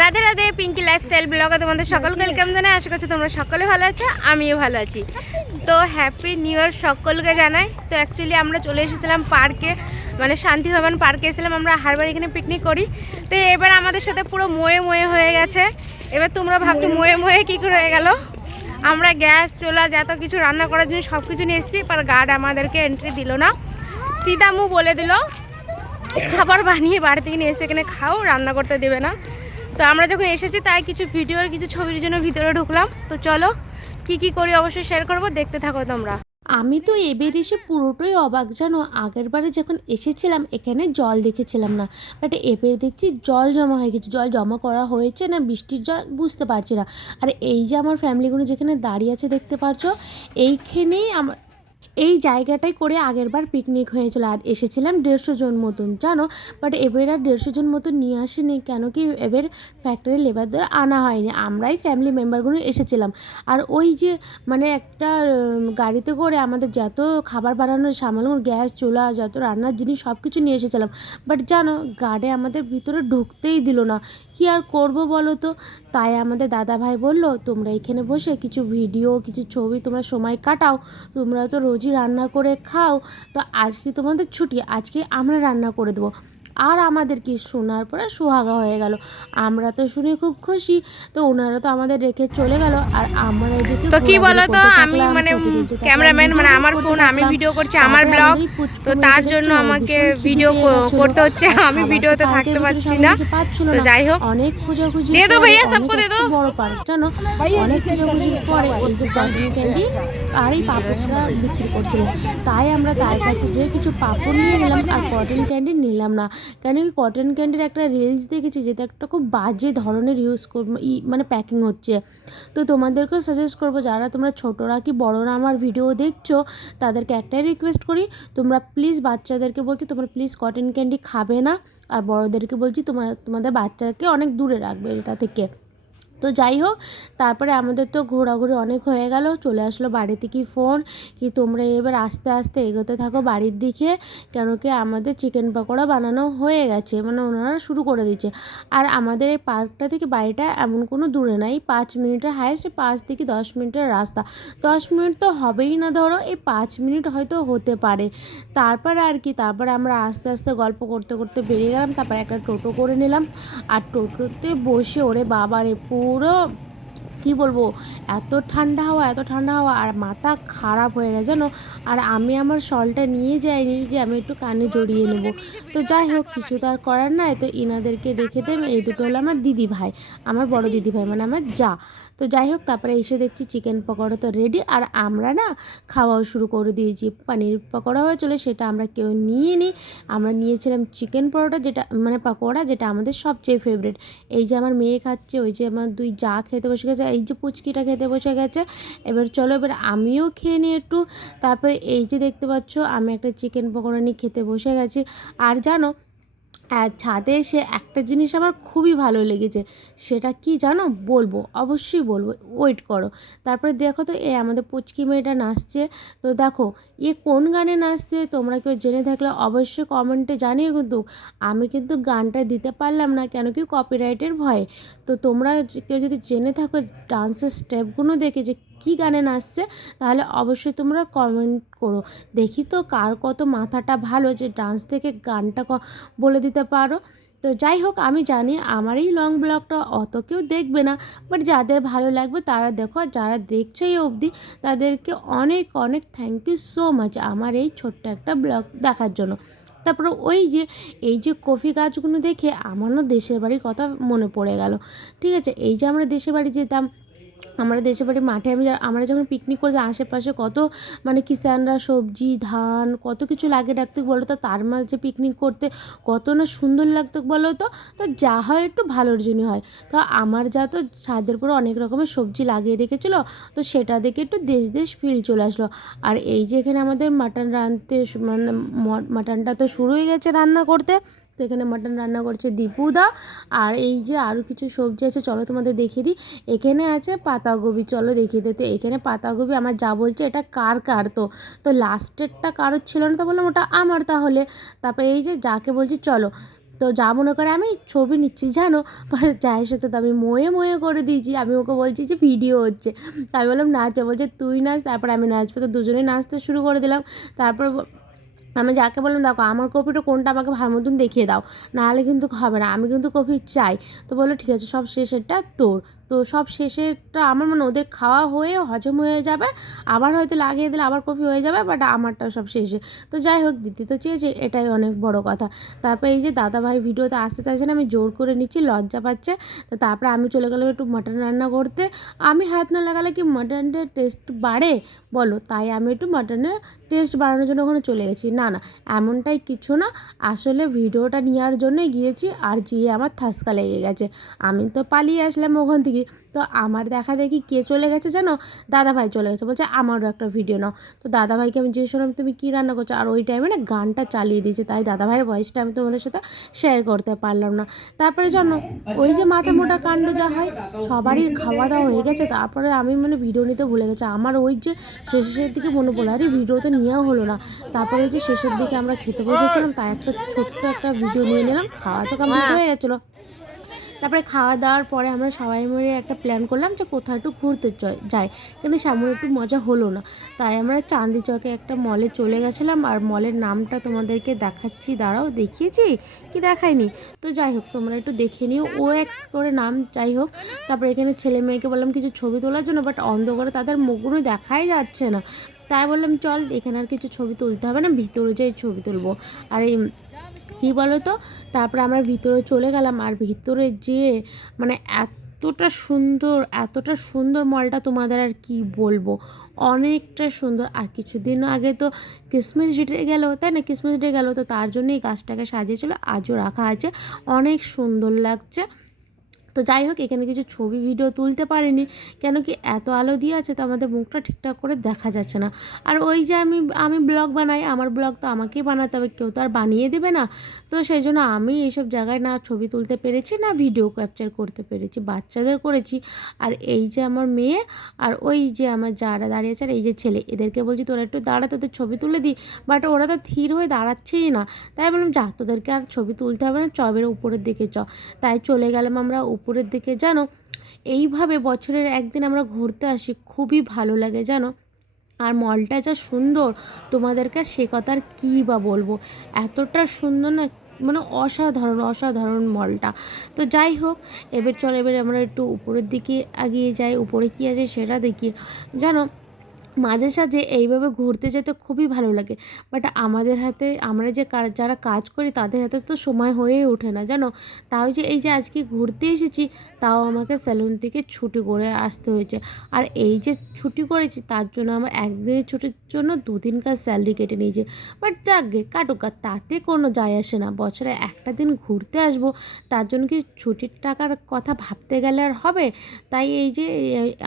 Radhe Radhe Pinki lifestyle ব্লগে তোমাদের সকলকে ওয়েলকাম জানাই আশা করছি তোমরা সকলে ভালো আছো, আমিও ভালো আছি। তো হ্যাপি নিউ ইয়ার সকলকে জানাই। তো অ্যাকচুয়ালি আমরা চলে এসেছিলাম পার্কে মানে শান্তি ভবন পার্কে এসেছিলাম, আমরা হারবার এখানে পিকনিক করি। তো এবার আমাদের সাথে পুরো ময়ে ময়ে হয়ে গেছে। এবার তোমরা ভাবছ ময়ে ময়ে কী করে হয়ে গেল? আমরা গ্যাস, চোলা, যত কিছু রান্না করার জন্য সব কিছু নিয়ে এসেছি ਪਰ গার্ড আমাদেরকে এন্ট্রি দিল না। সিদামু বলে দিল, খাবার বানিয়ে বাড়ি থেকে নিয়ে এসে এখানে খাও, রান্না করতে দেবে না। তো আমরা যখন এসেছি, তাই কিছু ভিডিও আর কিছু ছবির জন্য ভিতরে ঢুকলাম। তো চলো, কি কি করি অবশ্যই শেয়ার করব, দেখতে থাকো তোমরা। আমি তো এবার এসে পুরোটাই অবাক, জানো? আগের বারে যখন এসেছিলাম, এখানে জল দেখেছিলাম না। বাট এবার দেখছি জল জমা হয়ে গেছে। জল জমা করা হয়েছে না, বৃষ্টির জল বুঝতে পারছি না। আর এই যে আমার ফ্যামিলিগুলো যেখানে দাঁড়িয়ে আছে, দেখতে পারছ? এইখানেই আমার এই জায়গাটাই করে আগের বার পিকনিক হয়েছিল আর এসেছিলাম দেড়শো জন মতন, জানো? বাট এবার আর দেড়শো জন মতন নিয়ে আসিনি, কেন কি এবার ফ্যাক্টরি লেবারদের আনা হয়নি। আমরাই ফ্যামিলি মেম্বারগুলো এসেছিলাম। আর ওই যে মানে একটা গাড়িতে করে আমাদের যত খাবার বানানোর সামানগুলো গ্যাস, চুলা, যত রান্নার জিনিস সব কিছু নিয়ে এসেছিলাম। বাট জানো গাড়ি আমাদের ভিতরে ঢুকতেই দিল না। কি আর করব বলো তো? তাই আমাদের দাদা ভাই বলল, তোমরা এখানে বসে কিছু ভিডিও কিছু ছবি, তোমরা সময় কাটাও। তোমরা তো রোজই রান্না করে খাও। তো আজকে তোমাদের ছুটি, আজকে আমরা রান্না করে দেবো। আর আমাদের কি শোনার পরে সোহাগা হয়ে গেল। আমরা তো শুনে খুব খুশি। তো ওনারা তো আমাদের রেখে চলে গেল। আর আমরা এদিকে তো কি বলো তো আমি মানে ক্যামেরাম্যান মানে আমার ফোন আমি ভিডিও করছি আমার ব্লগ তো তার জন্য আমাকে ভিডিও। করতে হচ্ছে আমি ভিডিওতে থাকতে পারছি না। তো না। যাই হোক। অনেক খোঁজাখুঁজি দাও পরে, ভাইয়া, সবকো একটা দাও। বড় পার্ক জানো? অনেক খোঁজাখুঁজির পরে যে কটন ক্যান্ডি আর এই পাপড়টা বিক্রি করছিল। তাই আমরা তার কাছে যে কিছু পাপড় নিয়ে নিলাম আর কটন ক্যান্ডি নিলাম না। কেন কি কটন ক্যান্ডির একটা রিলস দেখেছি যেটা একটা খুব বাজে ধরনের ইউজ মানে প্যাকিং হচ্ছে। তো তোমাদেরকেও সাজেস্ট করব, যারা তোমরা ছোটরা কি বড়রা আমার ভিডিও দেখছ, তাদেরকে একটাই রিকোয়েস্ট করি, তোমরা প্লিজ বাচ্চাদেরকে বলছি, তোমরা প্লিজ কটন ক্যান্ডি খাবে না, আর বড়দেরকে বলছি তোমার তোমাদের বাচ্চাকে অনেক দূরে রাখবে এটা থেকে। তো যাই হোক, তারপরে আমাদের তো ঘোরাঘুরি অনেক হয়ে গেল, চলে আসলো বাড়িতে থেকে ফোন কি তোমরা এবার আস্তে আস্তে এগোতে থাকো বাড়ির দিকে, কেন কি আমাদের চিকেন পকোড়া বানানো হয়ে গেছে মানে ওনারা শুরু করে দিচ্ছে আর আমাদের এই পার্কটা থেকে বাড়িটা এমন কোনো দূরে নাই পাঁচ মিনিটের হাইস্ট পাঁচ থেকে দশ মিনিটের রাস্তা। দশ মিনিট তো হবেই না ধরো, এই পাঁচ মিনিট হয়তো হতে পারে। তারপরে আর কি, তারপরে আমরা আস্তে আস্তে গল্প করতে করতে বেরিয়ে গেলাম, তারপর একটা টোটো করে নিলাম। আর টোটোতে বসে ওরে বাবারে পুরো কি বলব? এত ঠান্ডা হাওয়া এত ঠান্ডা হাওয়া আর মাথা খারাপ হয়ে গেছে জানো? আর আমি আমার শলটা নিয়ে যাইনি যে আমি একটু কানে জড়িয়ে নেব। তো যাই হোক কিছু তো আর করার নাই। তো ইনাদেরকে দেখে দেব এই দুটো হলো আমার দিদি ভাই আমার বড় দিদি ভাই মানে আমার যা। তো যাই হোক তারপরে এসে দেখছি চিকেন পকোড়া তো রেডি আর আমরা না খাওয়াও শুরু করে দিয়েছি। পানির পকোড়া হয়েছিল সেটা আমরা কেউ নিয়ে নিই আমরা নিয়েছিলাম চিকেন পরোটা যেটা মানে পকোড়া যেটা আমাদের সবচেয়ে ফেভারিট এই যে আমার মেয়ে খাচ্ছে ওই যে আমার দুই যা খেতে বসে গেছে এই যে পুচকিটা খেতে বসে গেছে। এবার চলো, এবার আমিও খেয়ে নিই একটু। তারপরে এই যে দেখতে পাচ্ছ, আমি একটা চিকেন পকোড়া নিয়ে খেতে বসে গেছি। আর জানো আর ছাদে এসে একটা জিনিস আমার খুবই ভালো লেগেছে, সেটা কি জানো? বলব, অবশ্যই বলব ওয়েট করো। তারপরে দেখো তো, এ আমাদের পুচকি মেয়েটা নাচছে। তো দেখো, এ কোন গানে নাচছে তোমরা কেউ জেনে থাকলে অবশ্যই কমেন্টে জানিও কিন্তু। আমি কিন্তু গানটা দিতে পারলাম না কেন কি কপিরাইটের ভয়ে। তো তোমরা কেউ যদি জেনে থাকো ডান্সের স্টেপগুলো দেখে যে কী গানে নাচছে, তাহলে অবশ্যই তোমরা কমেন্ট করো। দেখি তো কার কত মাথাটা ভালো যে ডান্স থেকে গানটা বলে দিতে পারো। তো যাই হোক, আমি জানি আমার এই লং ব্লগটা অত কেউ দেখবে না বাট যাদের ভালো লাগবে তারা দেখো যারা দেখছ এই অবধি, তাদেরকে অনেক অনেক থ্যাংক ইউ সো মাচ আমার এই ছোট্ট একটা ব্লগ দেখার জন্য। তারপরে ওই যে, এই যে কফি গাছগুলো দেখে আমারও দেশের বাড়ির কথা মনে পড়ে গেল। ঠিক আছে, এই যে আমরা দেশের বাড়ি যেতাম আমরা দেশের বাড়ি মাঠে আমি আমরা যখন পিকনিক করে আশেপাশে কত মানে কিষানরা সবজি, ধান, কত কিছু লাগিয়ে রাখতো বলো তো, তার মাঝে পিকনিক করতে কত না সুন্দর লাগতো বলো তো তো যা হয় একটু ভালোর জন্য হয়। তো আমার যা তো ছাদের পরে অনেক রকমের সবজি লাগিয়ে রেখেছিলো, তো সেটা দেখে একটু দেশ দেশ ফিল চলে আসলো। আর এই যে এখানে আমাদের মাটন রাঁধতে মানে মাটনটা তো শুরু হয়ে গেছে রান্না করতে। তো এখানে মাটন রান্না করছে দীপুদা। আর এই যে আরও কিছু সবজি আছে, চলো তোমাদের দেখিয়ে দিই। এখানে আছে পাতাকপি, চলো দেখিয়ে দিতে এখানে পাতাকপি আমার যা বলছে, এটা কার কার তো? তো লাস্টেরটা কারোর ছিল না, তো বললাম ওটা আমার তাহলে। তারপরে এই যে যাকে বলছি, চলো। তো যা মনে করে, আমি ছবি নিচ্ছি, জানো? চায়ের সাথে তো আমি ময়ে ময়ে করে দিয়েছি। আমি ওকে বলছি যে ভিডিও হচ্ছে। তাই বললাম, নাচো। বলছে, তুই নাচ, তারপর আমি নাচবো। তো দুজনেই নাচতে শুরু করে দিলাম। তারপর আমি যাকে বললাম, দেখো, আমার কপিটা কোনটা আমাকে ভালো মতন দেখিয়ে দাও। নাহলে কিন্তু হবে না। আমি কিন্তু কপি চাই। তো বলল, ঠিক আছে, সব শেষেরটা তোর। তো সব শেষেরটা আমার মানে ওদের খাওয়া হয়ে হজম হয়ে যাবে, আবার হয়তো লাগিয়ে দিলে আবার কফি হয়ে যাবে বাট আমারটা সব শেষে। তো যাই হোক দিদি, তো চেয়েছে এটাই অনেক বড় কথা। তারপর এই যে দাদাভাই ভিডিওতে আসতে চাইছে না, আমি জোর করে নিচ্ছি, লজ্জা পাচ্ছে। তো তারপরে আমি চলে গেলাম একটু মাটন রান্না করতে। আমি হাত না লাগালে কি মাটনের টেস্ট বাড়ে? বলো, তাই আমি একটু মাটনের টেস্ট বাড়ানোর জন্য ওখানে চলে গেছি। না না, এমনটাই কিছু না। আসলে ভিডিওটা নেওয়ার জন্যই গিয়েছি, আর গিয়ে আমার থাসকা লেগে গেছে। আমি তো পালিয়ে আসলাম ওখান থেকে। তো আমার দেখা দেখি কে চলে গেছে জানো? দাদাভাই চলে গেছে। বলছে আমারও একটা ভিডিও নাও। তো দাদাভাইকে আমি জিজ্ঞেস করলাম তুমি কী রান্না করছ? আর ওই টাইমে না গানটা চালিয়ে দিয়েছে। তাই দাদাভাইয়ের ভয়েসটা আমি তোমাদের সাথে শেয়ার করতে পারলাম না। তারপরে জানো ওই যে মাথা মোটা কাণ্ড যা হয় সবারই খাওয়া দাওয়া হয়ে গেছে। তারপরে আমি মানে ভিডিও নিতে ভুলে গেছি। আমার ওই যে শেষের দিকে মনে পড়ল আরে ভিডিও তো নেওয়া হলো না। তারপরে যে শেষের দিকে আমরা খেতে বসেছিলাম তাই একটা ছোট্ট একটা ভিডিও নিয়ে নিলাম। খাওয়া তো কমপ্লিট হয়ে গেছিল। তারপরে খাওয়া দাওয়ার পরে আমরা সবাই মিলে একটা প্ল্যান করলাম যে কোথাও একটু ঘুরতে যাই। কিন্তু সামনে একটু মজা হলো না। তাই আমরা চাঁদি চকে একটা মলে চলে গেছিলাম আর মলের নামটা তোমাদেরকে দেখাচ্ছি, দাঁড়াও দেখিয়েছি কি দেখাইনি তো যাই হোক, তোমরা একটু দেখে নিও। ও এক্স করে নাম, যাই হোক। তারপরে এখানে ছেলে মেয়েকে বললাম কিছু ছবি তোলার জন্য বাট অন্ধকারে তাদের মুখগুলো দেখাই যাচ্ছে না। তাই বললাম, চল, এখানে আর কিছু ছবি তুলতে হবে না, ভিতরে যাই ছবি তুলবো। আর এই কী বলো তো তারপরে আমরা ভিতরে চলে গেলাম আর ভিতরে যেয়ে মানে এতটা সুন্দর এতটা সুন্দর মলটা তোমাদের আর কি বলব? অনেকটা সুন্দর। আর কিছুদিন আগে তো ক্রিসমাস ডে গেল, তাই না? ক্রিসমাস ডে গেল, তো তার জন্যই গাছটাকে সাজিয়েছিল। আজও রাখা আছে। অনেক সুন্দর লাগছে। তো যাই হোক, এখানে কিছু ছবি ভিডিও তুলতে পারিনি। কেন কি এত আলো দিয়ে আছে, তো আমাদের মুখটা ঠিকঠাক করে দেখা যাচ্ছে না। আর ওই যে আমি আমি ব্লগ বানাই, আমার ব্লগ তো আমাকেই বানাতে হবে, কেউ তো আর বানিয়ে দেবে না। তো সেই জন্য আমি এইসব জায়গায় না ছবি তুলতে পেরেছি, না ভিডিও ক্যাপচার করতে পেরেছি, বাচ্চাদের করেছি। আর এই যে আমার মেয়ে, আর ওই যে আমার যারা দাঁড়িয়েছে আর এই যে ছেলে, এদেরকে বলছি, তোরা একটু দাঁড়া, তোদের ছবি তুলে দিই। বাট ওরা তো থির হয়ে দাঁড়াচ্ছেই না। তাই বললাম, যা, তোদেরকে আর ছবি তুলতে হবে না চবের উপরের দিকে, চ। তাই চলে গেলাম আমরা উপরের দিকে, জানো? এইভাবে বছরের একদিন আমরা ঘুরতে আসি, খুবই ভালো লাগে, জানো? আর মলটা যা সুন্দর, তোমাদেরকে সে কথার কী বা বলব? এতটা সুন্দর না মানে অসাধারণ অসাধারণ মলটা। তো যাই হোক, এবার চল, এবার আমরা একটু উপরের দিকে এগিয়ে যাই, উপরে কী আছে সেটা দেখি। জানো মাঝে সাঝে এইভাবে ঘুরতে যেতে খুবই ভালো লাগে। বাট আমাদের হাতে, আমরা যে যারা কাজ করি তাদের হাতে তো সময় হয়ে ওঠে না, জানো? তাও যে এই যে আজকে ঘুরতে এসেছি, তাও আমাকে স্যালুন থেকে ছুটি করে আসতে হয়েছে। আর এই যে ছুটি করেছি, তার জন্য আমার একদিনের ছুটির জন্য দুদিনকার স্যালারি কেটে নিয়েছে। বাট যাকগে, কাটুক তাতে কোনো যায় আসে না। বছরে একটা দিন ঘুরতে আসব, তার জন্য কি ছুটির টাকার কথা ভাবতে গেলে আর হবে? তাই এই যে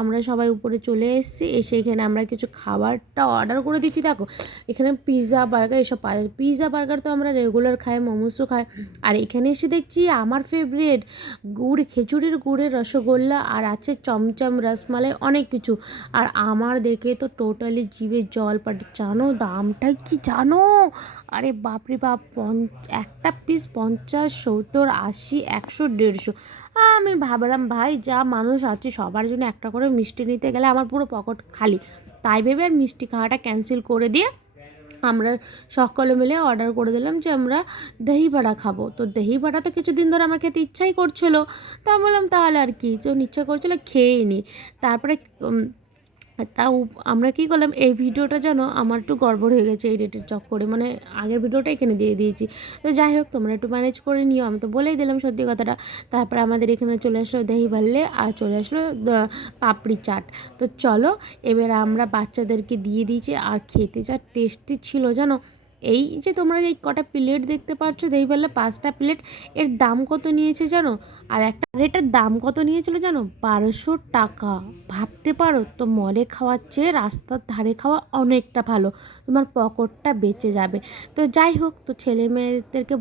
আমরা সবাই উপরে চলে এসেছি, এসে এখানে আমরা কিছু খাবারটা অর্ডার করে দিচ্ছি, দেখো। এখানে পিৎজা বার্গার এসব পাওয়া যায়। পিৎজা বার্গার তো আমরা রেগুলার খাই মোমোসও খাই। আর এখানে এসে দেখছি আমার ফেভারিট গুড়, খেজুরের গুড়ের রসগোল্লা আর আছে চমচম রসমালাই, অনেক কিছু। আর আমার দেখে তো টোটালি জিভে জল পাটে জানো দামটা কি জানো? আরে বাপরে বাপ পঞ্চ একটা পিস পঞ্চাশ, সত্তর, আশি, একশো, দেড়শো। আমি ভাবলাম, ভাই, যা মানুষ আছে, সবার জন্য একটা করে মিষ্টি নিতে গেলে আমার পুরো পকেট খালি। তাই ভেবে আর মিষ্টি খাওয়াটা ক্যান্সেল করে দিয়ে আমরা সকলে মিলে অর্ডার করে দিলাম যে আমরা দহি বড়া খাব। তো দহি বড়া তো কিছুদিন ধরে আমার খেতে ইচ্ছাই করছিল। তা বললাম তাহলে আর কি? যখন ইচ্ছা করছিল খেয়েই নি। তারপরে তাও আমরা কি করলাম, এই ভিডিওটা যেন আমার একটু গড়বড় হয়ে গেছে, এই রেটের চক্করে। মানে আগের ভিডিওটা এখানে দিয়ে দিয়েছি। তো যাই হোক, তোমরা একটু ম্যানেজ করে নিও। আমি তো বলেই দিলাম সত্যি কথাটা। তারপরে আমাদের এখানে চলে আসলো দহি ভাল্লে আর চলে আসলো পাপড়ি চাট। তো চলো, এবার আমরা বাচ্চাদেরকে দিয়ে দিয়েছি। আর খেতে যা টেস্টি ছিল জানো এই যে তোমরা এই কটা প্লেট দেখতে পাচ্ছ ভাল্লে পাঁচটা প্লেট, এর দাম কত নিয়েছে জানো? আর একটা এটার দাম কত নিয়েছিল জানো? বারোশো টাকা। ভাবতে পারো, তো মলে খাওয়ার চেয়ে রাস্তার ধারে খাওয়া অনেকটা ভালো। তোমার পকেটটা বেঁচে যাবে। তো যাই হোক, তো ছেলে মেয়েদেরকে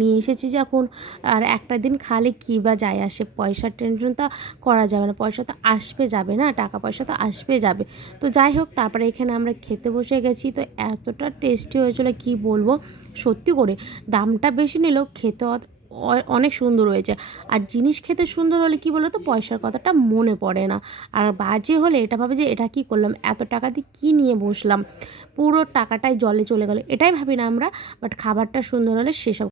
নিয়ে এসেছি যখন। আর একটা দিন খালে কী বা যায় আসে পয়সার টেনশন তো করা যাবে না। পয়সা তো আসবে যাবে না, টাকা পয়সা তো আসবে যাবে। তো যাই হোক, তারপরে এখানে আমরা খেতে বসে গেছি। তো এতটা টেস্টি হয়েছিল কি বলব? সত্যি করে, দামটা বেশি নিলেও খেতে অনেক সুন্দর হয়েছে। আর জিনিস খেতে সুন্দর হলে কি বলো তো পয়সার কথাটা মনে পড়ে না। আর বাজে হলে এটা ভাবে যে, এটা কি করলাম? এত টাকা দিয়ে কী নিয়ে বসলাম? পুরো টাকাটাই জলে চলে গেল। এটাই ভাবি না আমরা, বাট খাবারটা সুন্দর হলে সেসব